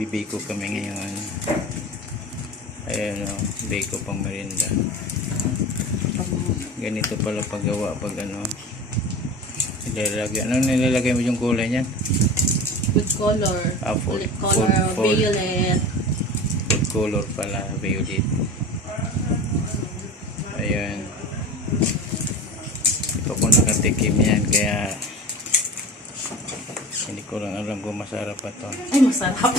Magbibiko kami ngayon. Ayan o, biko pang merinda. Ganito pala paggawa pag ano. Nilalagay. Ano nilalagay mo yung kulay niyan? Food color. Food color, violet. Food color pala, violet. Ayan. Hindi pa ko nakatikim yan, kaya hindi ko lang alam kung masarap pa to. Ay, masarap.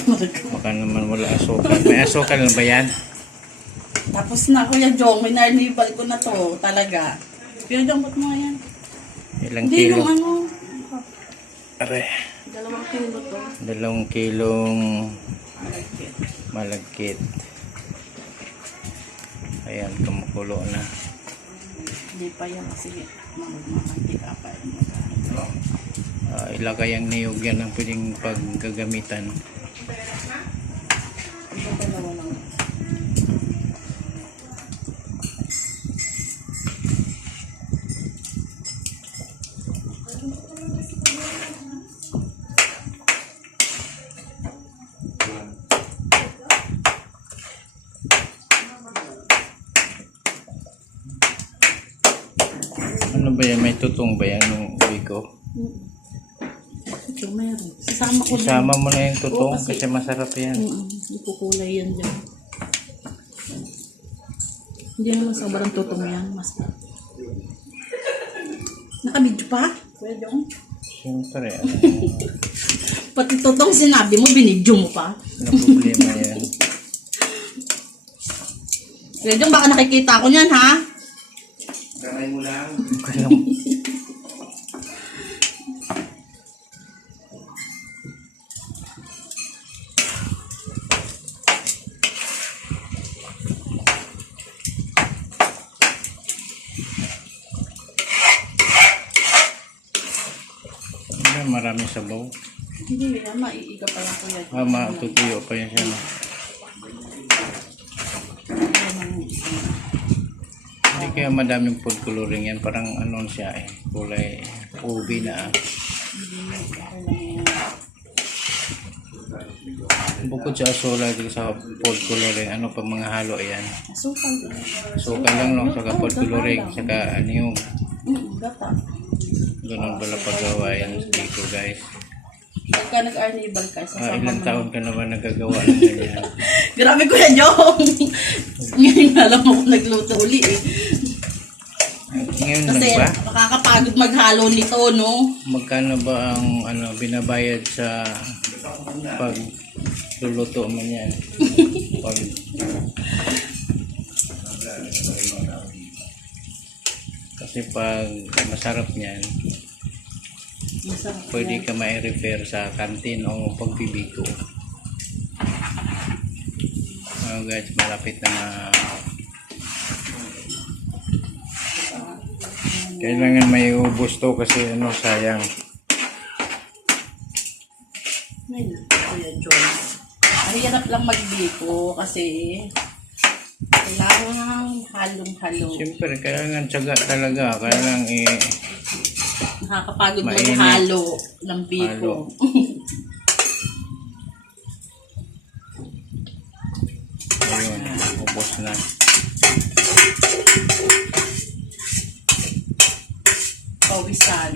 Baka naman wala asukal. May asukal na ba yan? Tapos na, Kuya Jong. May narnibal ko na to. Talaga. Pinagambot mo yan. Ilang Hindi kilo? yung ano. Are. 2 kilo to. 2 kilong Malagkit. malagkit. Ayan, kumukulo na. Hindi pa yan kasi mamantika pa. Ilagay ang niyog yan ang pwedeng paggagamitan. Ito dalawa lang. Ano ba yan? May tutong ba yan ng biko? Ito, meron. Sasama ko Isama mo na yung tutong Oo, kasi masarap yan. ipukulay yan dyan. Hindi naman sobrang tutong yan. Mas nakabidyo pa? Kuya Jong? Siyempre, Pati tutong sinabi mo, binidyo mo pa. ano problema yan? Kuya Jong, baka nakikita ko niyan, ha? Gamay mo lang. Okay lang. Maraming sabaw. Hindi, maiiga pa lang, Kuya Jong. Matutuyo pa yan siya. No? Hindi kaya madaming food coloring yan. Parang ano siya eh. Kulay ubi na. Bukod sa asola dito sa food coloring, ano pa mga halo yan? Asukal. Sukal lang no, saka food coloring, saka aniyog. Gata. Ganun pala paggawa yan dito guys. Pagka nag-arnibal ka, sasama Ilang mo. taon ka naman nagagawa ng ganyan? Grabe, Kuya Jong! Ngayon alam mo kung nagluto uli eh. Ngayon Kasi lang ba? makakapagod maghalo nito, no? Magkano ba ang ano binabayad sa pagluluto man yan? Pag kasi pag masarap niyan, Masarap pwede yan. ka mai-refer sa kantin o pagbibiko. Guys, malapit na kailangan may ubos to kasi ano sayang. Ngayon, Kuya Jong. Ang hirap lang magbiko kasi kailangan halong-halo. Siyempre, kailangan tiyaga talaga. Kailangan Nakakapagod mainit. maghalo ng biko. Halo. Ayun, ubos na. Pawisan.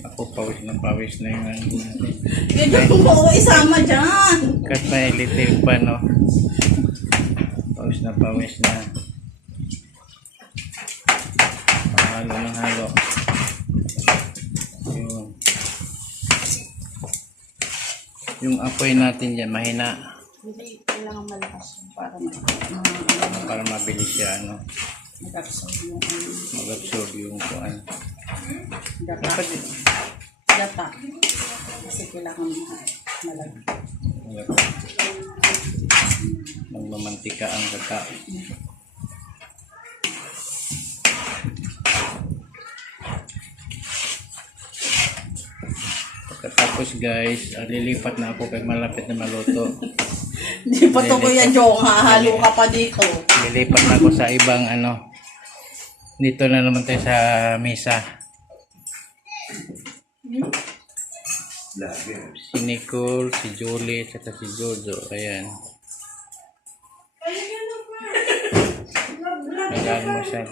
Ako pawis na yung ano natin. Ganyan mo ko isama dyan. Kahit may little pa, no? Pawis na. Halo ng halo. Yun. Yung apoy natin dyan, mahina. Hindi kailangan malakas Para mabilis siya, ano? mag-absorb yung Mag-absorb yung kuan. data. Dapat Data. Kasi kailangan malagay. magmamantika ang gata. Pagkatapos guys, lilipat na ako kay malapit na maluto. Hindi pa to Kuya Jong, hahalo ka pa dito. Lilipat na ako sa ibang ano, Dito na naman tayo sa misa. Si Nicole, si Julie, at si Jojo. Ayan. Nag-almusal.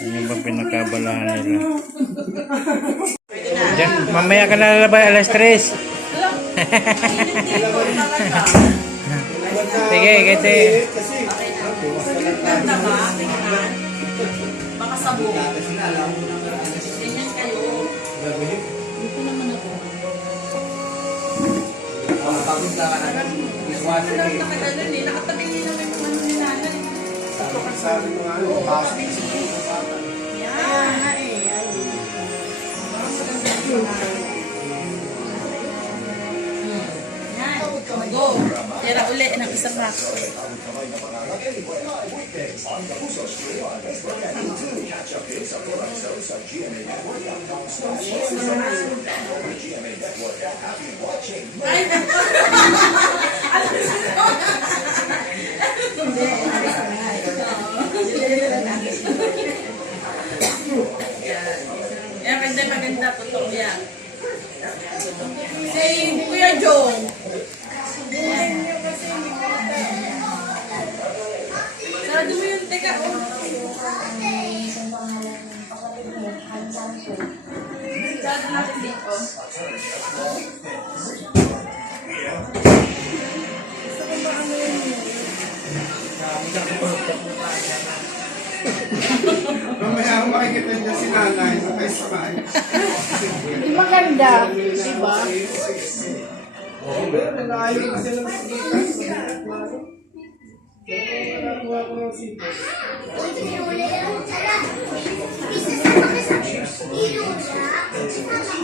Ano ba pinakabalahan nila? Diyan, mamaya ka na lalabay, alas 3. Sige, kasi. Ganda ba? Tingnan. Baka sabog. Ganyan kayo. Dito naman ako. Parang nakagalan eh. Nakatabi niyo naman yung mga nilalan. Yan. Yan. Go. Tira uli ng isang raso. Yan, maganda, totoo yan. Si Kuya Jong. Sarado mo yun, teka. Sarado natin dito. Mamaya ako makikita niya si nanay, sabay-sabay. Di maganda, di ba? Pero nag-aayon kasi ng sitas. Nakakuha ko ng sitas. Isa sa mga isa. Isa sa mga isa.